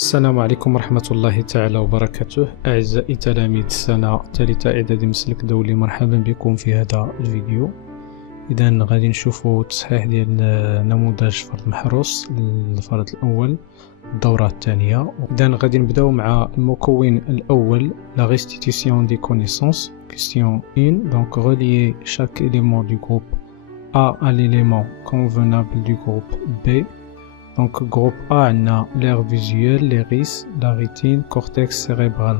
السلام عليكم ورحمة الله تعالى وبركاته. أعزائي تلاميذ السنة الثالثة إعدادي مسلك دولي، مرحبا بكم في هذا الفيديو. إذا غادي نشوفوا التصحيح ديال نموذج فرض محروس الفرض الأول الدورة الثانية. إذا غادي نبداو مع المكون الأول la restitution des connaissances. Question 1. Donc relier chaque élément du groupe A à l'élément convenable du groupe B. Donc groupe A on a l'aire visuelle, l'iris, la rétine, cortex cérébral.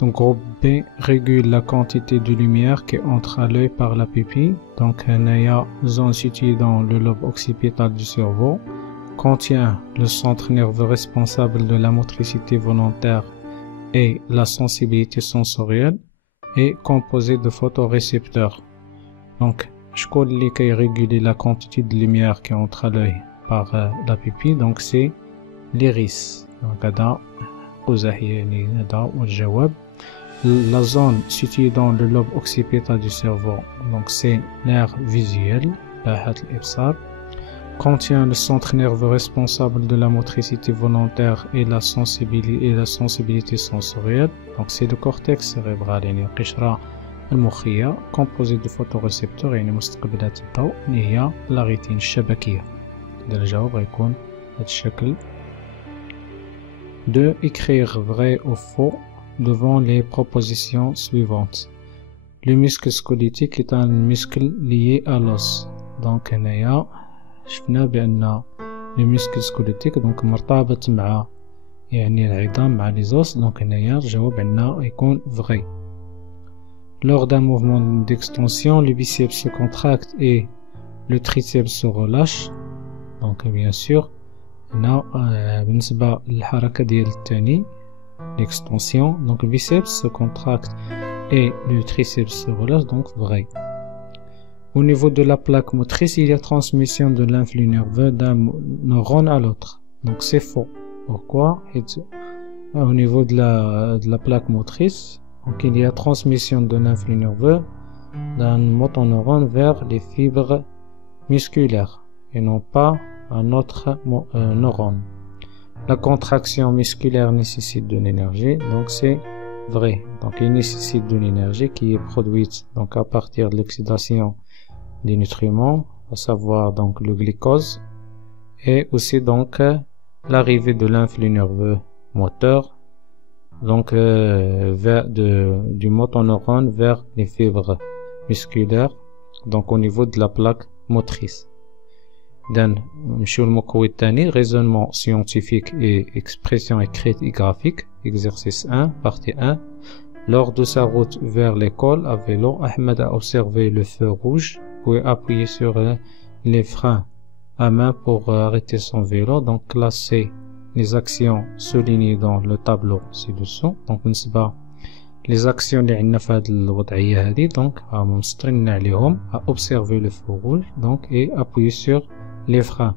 Donc groupe B régule la quantité de lumière qui entre à l'œil par la pupille. Donc on a une zone située dans le lobe occipital du cerveau, contient le centre nerveux responsable de la motricité volontaire et la sensibilité sensorielle, et composé de photorécepteurs. Donc je connais qui régule la quantité de lumière qui entre à l'œil par la pupille, donc c'est l'iris. Donc la zone située dans le lobe occipital du cerveau, donc c'est l'aire visuelle, contient le centre nerveux responsable de la motricité volontaire et la sensibilité sensorielle, donc c'est le cortex cérébral يعني القشرة المخية composé de photorécepteurs يعني مستقبلات الضوء اللي هي la rétine الشبكية. الجواب غيكون بهذا الشكل. 2. Écrire vrai ou faux devant les propositions suivantes. Le muscle squelettique est un muscle lié à l'os. Donc هنايا شفنا بأن le muscle squelettique donc مرتبط مع يعني العظام مع les os. donc هنايا الجواب عندنا يكون vrai. Lors d'un mouvement d'extension, le biceps se contracte et le triceps se relâche. Donc bien sûr هنا بالنسبة للحركة ديال الثاني l'extension, donc le biceps se contracte et le triceps se relâche, donc vrai. Au niveau de la plaque motrice, il y a transmission de l'influx nerveux d'un neurone à l'autre, donc c'est faux. Pourquoi? Au niveau de la plaque motrice, donc il y a transmission de l'influx nerveux d'un motoneurone vers les fibres musculaires et non pas un autre neurone. La contraction musculaire nécessite de l'énergie, donc c'est vrai. Donc il nécessite de l'énergie qui est produite donc à partir de l'oxydation des nutriments, à savoir donc le glucose, et aussi donc l'arrivée de l'influx nerveux moteur, donc du motoneurone vers les fibres musculaires, donc au niveau de la plaque motrice. D'un raisonnement scientifique et expression écrite et graphique. Exercice 1, partie 1. Lors de sa route vers l'école à vélo, Ahmed a observé le feu rouge, puis appuyé sur les freins à main pour arrêter son vélo. Donc classer les actions soulignées dans le tableau ci-dessous. Donc les actions اللي عندنا في هذه الوضعية هذه donc مسطرين عليهم à observer le feu rouge donc et appuyer sur les freins.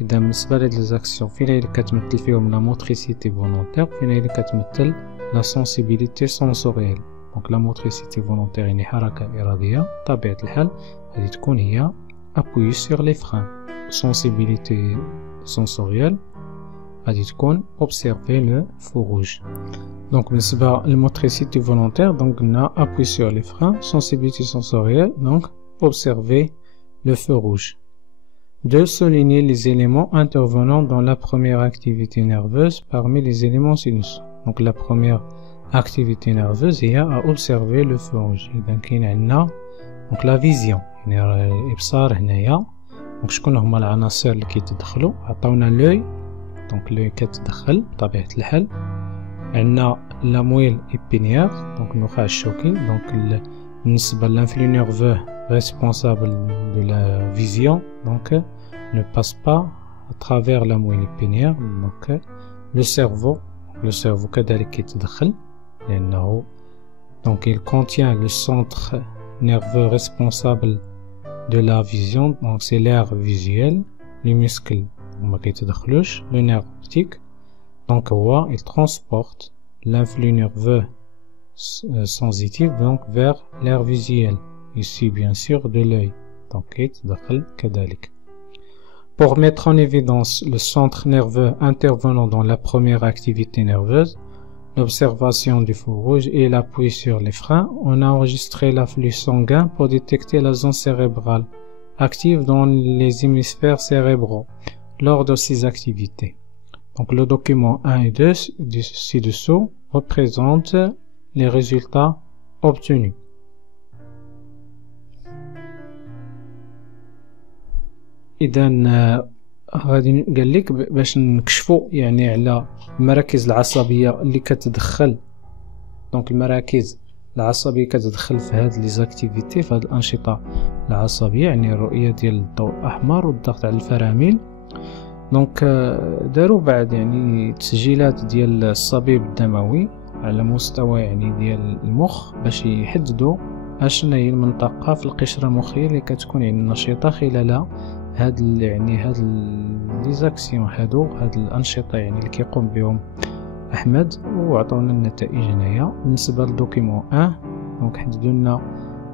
إذا بالنسبة لهاد les actions فين هي اللي كتمثل فيهم la motricité volontaire، فين هي اللي كتمثل la sensibilité sensorielle. donc la motricité volontaire يعني حركة إرادية طبيعة الحال غادي تكون هي appuyer sur les freins. sensibilité sensorielle غادي تكون observer le feu rouge. donc بالنسبة للmotricité volontaire donc قلنا appuyer sur les freins. sensibilité sensorielle donc observer le feu rouge. De souligner les éléments intervenant dans la première activité nerveuse parmi les éléments ci-dessous. Donc la première activité nerveuse est à observer le feu rouge. donc كاين عندنا donc la vision يعني الابصار هنايا. donc شكون هما العناصر اللي كيتدخلوا؟ عطاونا لوي donc لوي كتدخل بطبيعة الحال. عندنا la moelle épinière donc النخاع الشوكي. donc بالنسبة للinflux nerveux responsable de la vision donc ne passe pas à travers la moelle épinière. donc le cerveau كذلك يتدخل لأنه donc il contient le centre nerveux responsable de la vision, donc c'est l'aire visuelle. les muscles ما كيتدخلوش. le nerf optique donc هو il transporte l'influx nerveux sensitif donc vers l'aire visuelle ici bien sûr de l'œil donc يتدخل كذلك. Pour mettre en évidence le centre nerveux intervenant dans la première activité nerveuse, l'observation du feu rouge et l'appui sur les freins, on a enregistré l'afflux sanguin pour détecter la zone cérébrale active dans les hémisphères cérébraux lors de ces activités. Donc le document 1 et 2 ci-dessous représente les résultats obtenus. إذا غادي قال لك باش نكشفوا يعني على المراكز العصبية اللي كتدخل، دونك المراكز العصبية كتدخل في هاد لي زاكتيفيتي، في هاد الأنشطة العصبية، يعني الرؤية ديال الضوء الأحمر والضغط على الفرامل. دونك داروا بعد يعني تسجيلات ديال الصبيب الدموي على مستوى يعني ديال المخ باش يحددوا اشنا هي المنطقة في القشرة المخية اللي كتكون يعني نشيطة خلال هاد لي زاكسيون هاد الأنشطة يعني اللي كيقوم بهم أحمد، وعطونا النتائج هنايا. بالنسبة للدوكيمون 1 دونك حددوا لنا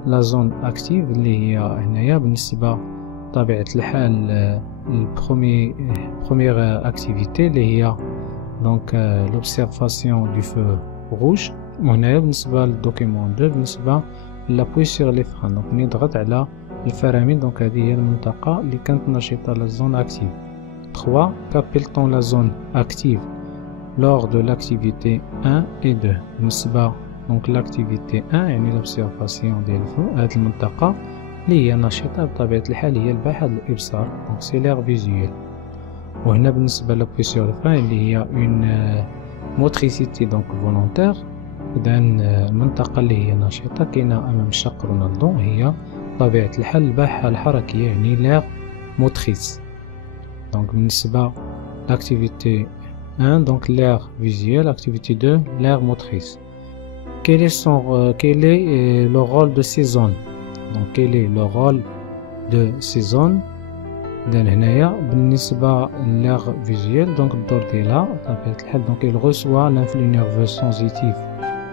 لا زون اكتيف اللي هي هنايا. بالنسبة بطبيعة الحال البروميير اكتيفيتي اللي هي دونك لوبسيرفاسيون دو فو روج، وهنايا بالنسبة للدوكيمون 2 بالنسبة لابوي سيغ لي فران، دونك نضغط على الفرامل. دونك هذه هي المنطقة اللي كانت نشيطة لا زون اكتيف. 3 كابيلتون لا زون اكتيف lors de l'activité 1 et 2. بالنسبة دونك لاكتيفيتي 1 يعني لوبسيرفاسيون ديال الفو، هاد المنطقة اللي هي نشيطة بطبيعة الحال هي الباحة الإبصار، دونك سي لير فيزيويل. وهنا بالنسبة لابوي سيغ لو فران اللي هي اون موتريسيتي دونك فولونتير، إذا المنطقة اللي هي نشيطة كاينة أمام الشق رونالدو هي بطبيعة الحال الباحة الحركية يعني لير موتريس. دونك بالنسبة لاكتيفيتي 1 donc l'air visuel, activité 2 l'air motrice. Quel est le rôle de ces zones? Donc quel est le rôle de ces zones? إذن هنايا بالنسبة l'air visuel donc الدور ديالها بطبيعة الحال donc il reçoit l'influx nerveux sensitif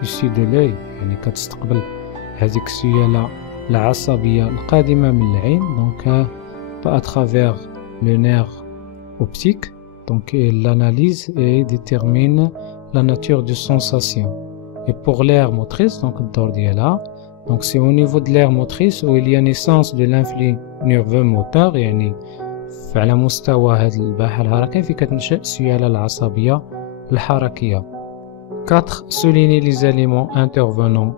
issu de l'œil، يعني كتستقبل هذيك السيالة العصبية القادمة من العين donc à travers le nerf optique. Donc l'analyse et détermine la nature de sensation. Et pour l'aire motrice, donc donc c'est au niveau de l'aire motrice où il y a naissance de l'influx nerveux moteur، يعني على مستوى هذه الباحة الحركية في كتنشأ السيالة العصبية الحركية. 4 souligner les éléments intervenant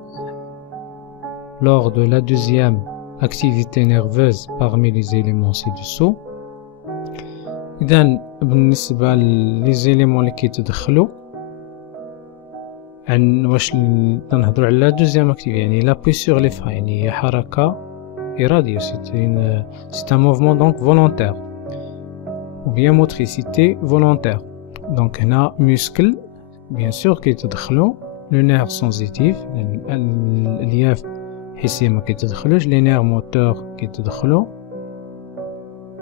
lors de la deuxième activité nerveuse parmi les éléments ci-dessous. إذن بالنسبة ليزيليمون اللي كيتدخلوا عن واش نهضروا على دوزيام اكتيف يعني لابوي سور لي فران، يعني هي حركة إرادية، سي ان موفمون دونك فولونتير ou bien motricité volontaire. دونك هنا موسكل بيان سور كيتدخلوا، لو نير سنسيتيف الالياف الحسية ما كيتدخلوش، لي نير موتور كيتدخلوا،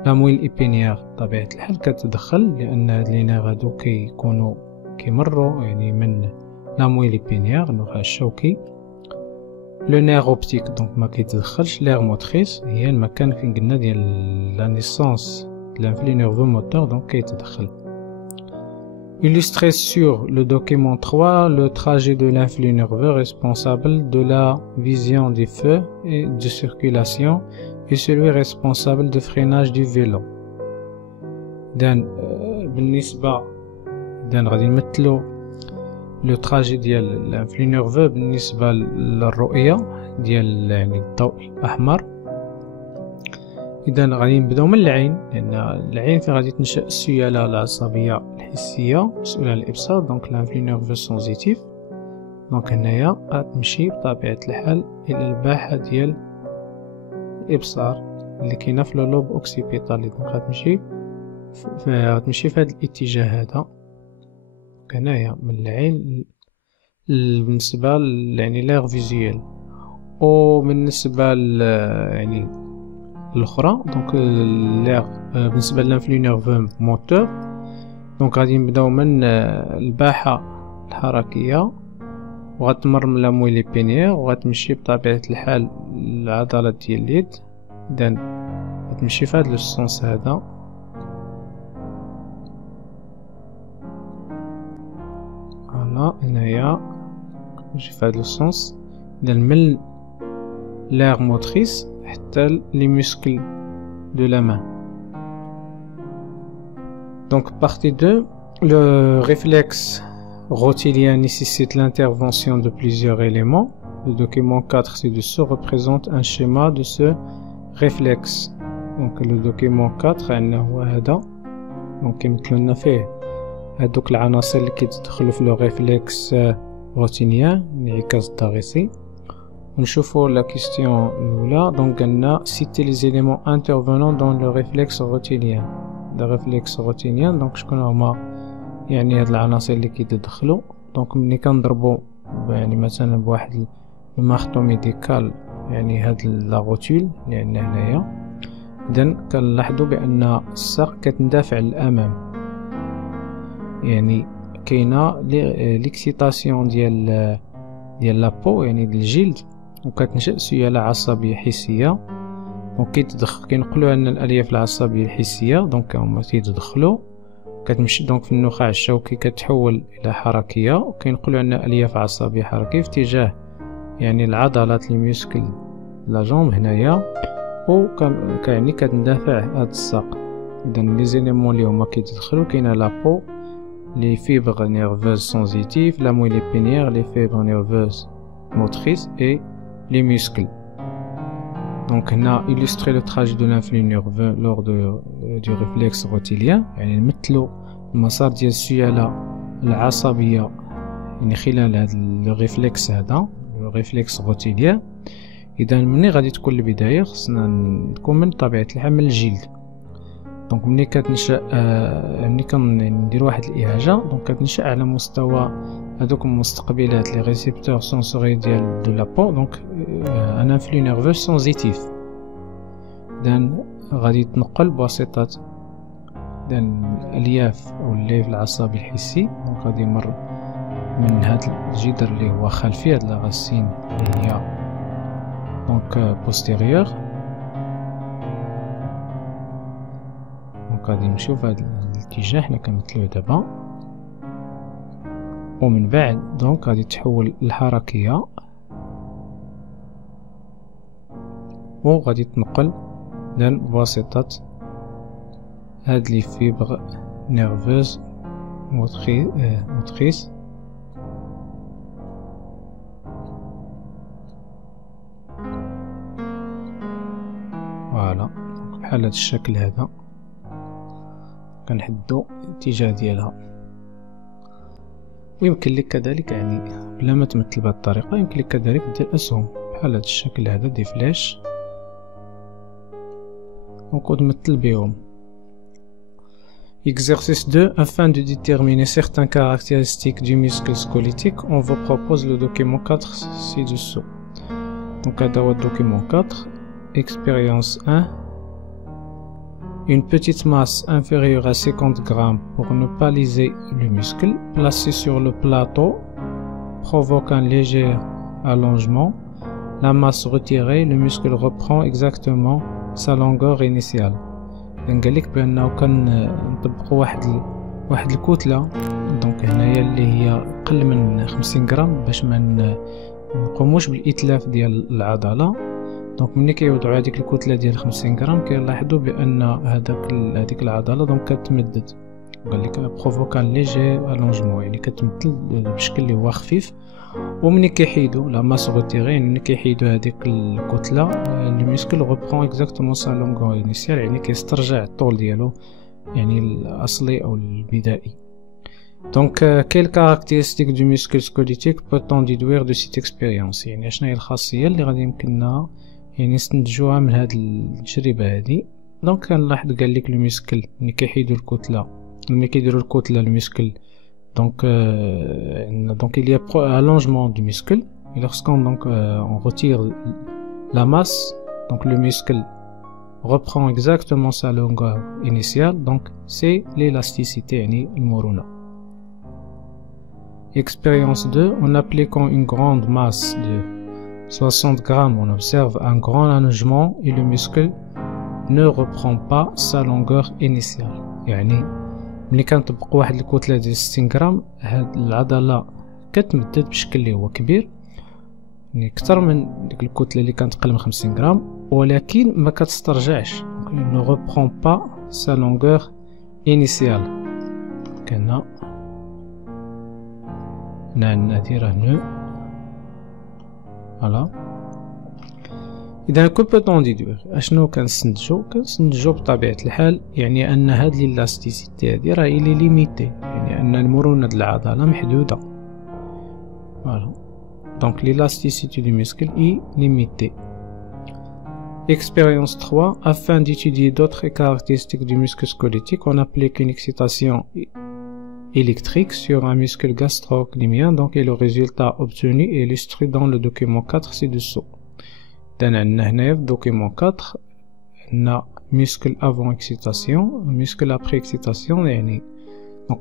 لا مويل إيبينيير بطبيعة الحال كتدخل لأن هاد لي نير هادو كيكونوا كيمروا يعني من لا مويل إيبينيير النخاع الشوكي. لو نير أوبتيك دونك ما كيتدخلش. لير موتريس هي المكان فين قلنا ديال لا نيسونس لانفلي نيرفو موتور دونك كيتدخل. Illustré sur le document 3 le trajet de l'influx nerveux responsable de la vision des feux et de circulation et celui responsable de freinage du vélo. بالنسبة غادي نمثلو لو تراجي ديال الانفلو نيرفو بالنسبة للرؤية ديال يعني الضوء الأحمر. إذا غادي نبداو من العين، لأن العين فين غادي تنشأ السيالة العصبية الحسية مسؤولة عن الإبصار دونك لانفلو نيرفو سنسيتيف. دونك هنايا غتمشي بطبيعة الحال إلى الباحة ديال الإبصار اللي كاينة في اللوب أوكسيبيتالي، دونك غتمشي في هذا الاتجاه هذا. هنايا من العين بالنسبة يعني لير فيزيوال، أو بالنسبة يعني الأخرى دونك لير بالنسبة للانفلو نيرفو موتور. دونك غادي نبداو من الباحة الحركية وغتمر من لا مويل إيبينيير وغتمشي بطبيعة الحال العضلات ديال اليد. إذا غتمشي في هذا السونس هذا فوالا هنايا نمشي في هاد لو سونس من l'aire motrice حتى les muscles de la main. Donc partie 2, le réflexe rotulien nécessite l'intervention de plusieurs éléments. Le document 4, c'est de se représenter un schéma de ce réflexe. Donc le document 4 هو هذا. Donc يمثل لنا فيه هذوك العناصر اللي كيتدخلوا في لو ريفلكس روتينيان انعكاس الضغيطي. ونشوفوا لا كيستيون الاولى. دونك قلنا citer les éléments intervenant dans le réflexe rotilien. le réflexe rotilien دونك شكون هما يعني هاد العناصر اللي كيتدخلوا. دونك ملي كنضربوا يعني مثلا بواحد المارتو ميديكال يعني هاد لا روتول اللي عندنا هنايا، اذا كنلاحظوا بان الساق كتندفع للامام، يعني كاينه ليكسيتاسيون ديال لابو يعني ديال الجلد، وكتنشأ سيالة عصبية حسية. دونك كينقلوا عندنا الالياف العصبية الحسية، دونك هما تيتدخلوا كتمشي دونك في النخاع الشوكي كتحول الى حركية، وكينقلوا عندنا الياف عصبية حركية في اتجاه يعني العضلات لي ميسكل لا جامب هنايا، يعني كتندفع هاد الساق. اذا لي زيليمون اللي هما كيتدخلوا كاينه لابو، لي فيبر نيرفوز سنسيتيف، لا مويل épinière, les fibres nerveuses motrices et les muscles. Donc هنا illustrer le trajet de l'influx nerveux lors du réflexe rotilien، يعني نمثلوا المسار ديال السيالة العصبية يعني خلال هذا الريفلكس هذا لو ريفلكس روتيليان. اذا مني غادي تكون البداية خصنا تكون من طبيعة الحال من الجلد. دونك ملي كتنشأ ملي كندير واحد الإهاجة دونك كتنشأ على مستوى هذوك المستقبلات لي ريسيبتور سونسوري ديال دو لابو، دونك ان انفلو نيرفو سنسيتيف. اذا غادي تنقل بواسطة الالياف او الليف العصبي الحسي. دونك غادي يمر من هذا الجدر اللي هو خلفي هاد لاغاسين اللي هي دونك بوستيريور. دونك غادي نمشيو في هذا الاتجاه حنا كنمثلوه دابا، ومن بعد دونك غادي تحول الحركية وغادي تنقل بواسطة هاد لي فيبر نيرفوز موتريس. فوالا بحال هاد الشكل هذا كنحدو الاتجاه ديالها. ويمكن لك كذلك يعني بلا ما تمثل بهذه الطريقه يمكن لك كذلك دير اسهم بحال هذا الشكل هذا دي فلاش وتمثل بهم. Exercice 2. Afin de déterminer certaines caractéristiques du muscle squelettique, on vous propose le document 4 ci-dessous. Donc هذا هو document 4. Expérience 1. Une petite masse inférieure à 50 grammes pour ne pas léser le muscle, placée sur le plateau, provoque un léger allongement. La masse retirée, le muscle reprend exactement sa longueur initiale. قالك بأنه كنطبقوا واحد الكتلة دونك هنايا اللي هي أقل من 50 غرام باش ما نقوموش بالإتلاف ديال العضلة. دونك ملي كيوضعوا هذيك الكتله ديال 50 غرام كيلاحظوا بان هذيك العضله دونك كتمدد. قال لك بروفوكان ليجي الونجمون يعني كتمثل بشكل اللي هو خفيف. وملي كيحيدوا لا ماس روتيري ملي كيحيدوا هذيك الكتله الميسكل ريبرون اكزاكتومون سا لونغور انيسيال يعني كيسترجع الطول ديالو يعني الاصلي او البدائي. Donc, quelle caractéristique du muscle squelettique peut-on déduire de cette expérience؟ يعني شنو هي الخاصيه اللي غادي يمكننا يعني نستنتجوها من هاد التجربه هادي. دونك كنلاحظ قال لك لو ميسكل ملي كيحيدوا الكتله ملي كيديروا الكتله الميسكل دونك دونك il y a allongement du muscle et lorsqu'on donc on retire la masse donc le muscle reprend exactement sa longueur initiale, donc c'est l'élasticité يعني المرونه. Expérience 2. En appliquant une grande masse de 60 grammes, on observe un grand allongement et le muscle ne reprend pas sa longueur initiale. يعني ملي كنطبقوا واحد الكتله ديال 60 غرام هاد العضله كتمدد بشكل اللي هو كبير، يعني اكثر من ديك الكتله اللي كانت قل من 50 غرام، ولكن ما كتسترجعش، ne reprend pas sa longueur initiale. كنا نديره نو فوالا. اذا كو بوتون ديدوير اشنو كنستنتجو بطبيعه الحال، يعني ان هاد ليلاستيسيتي هادي راه لي ليميتي، يعني ان المرونه د العضله محدوده فوالا. دونك l'élasticité du muscle est limitée. Expérience 3. Afin d'étudier d'autres caractéristiques du muscle squelettique, on applique une excitation électrique sur un muscle gastrocnémien, donc et le résultat obtenu est illustré dans le document 4 ci-dessous. Dans le document 4, on a muscle avant excitation, muscle après excitation, يعني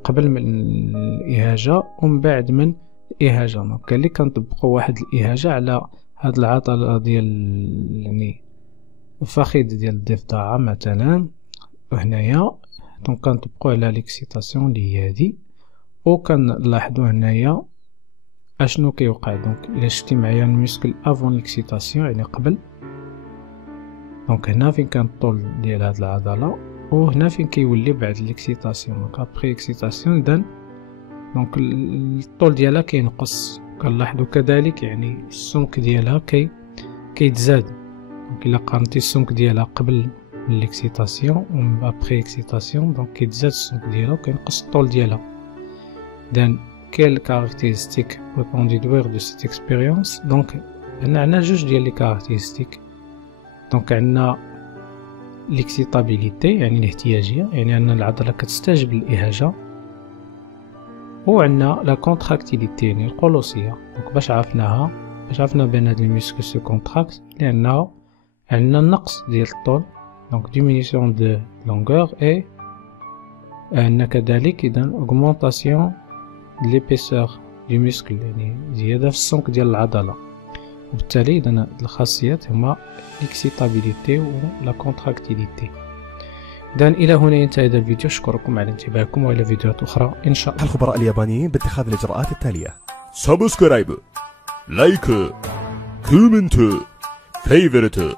قبل من الإهاجة ومن بعد من الإهاجة. دونك قال لي كنطبقوا واحد الإهاجة على هاد العضلة ديال يعني الفخذ ديال الضفدعة مثلا وهنايا، دونك كنطبقوا على ليكسيتاسيون اللي هي هادي، وكنلاحظوا هنايا اشنو كيوقع. دونك الا شفتي معايا الميسكل افون ليكسيتاسيون يعني قبل، دونك هنا فين كان الطول ديال هاد العضلة، وهنا فين كيولي بعد ليكسيتاسيون. دونك ابري اكسيتاسيون اذا دونك الطول ديالها كينقص. كنلاحظوا كذلك يعني السمك ديالها كيتزاد. دونك الا قارنتي السمك ديالها قبل ليكسيتاسيون و ابري اكسيتاسيون، دونك كيتزاد السمك ديالها وكينقص الطول ديالها. اذا quelles caractéristiques peut-on déduire de cette expérience? Donc عندنا جوج ديال لي كاركتيرستيك. دونك عندنا ليكسيتابيليتي يعني الاحتياجيه، يعني ان العضله كتستجب للاهاجه، وعندنا لا كونتراكتيليتي يعني القلوصيه. دونك باش عرفنا بان هاد لي ميسكل سو كونتراكت لانه عندنا النقص ديال الطول، دونك diminution de longueur، et عندنا كذلك اذا augmentation de l'épaisseur du muscle يعني زياده في السمك ديال العضله. وبالتالي اذا الخاصيات هما ليكسيتابيليتي و لا كونتراكتيليتي. إذن إلى هنا ينتهي هذا الفيديو، أشكركم على انتباهكم، وإلى فيديوهات أخرى إن شاء الله. الخبراء اليابانيين باتخاذ الإجراءات التالية: سبسكرايب، لايك، كومنت، فيفورت.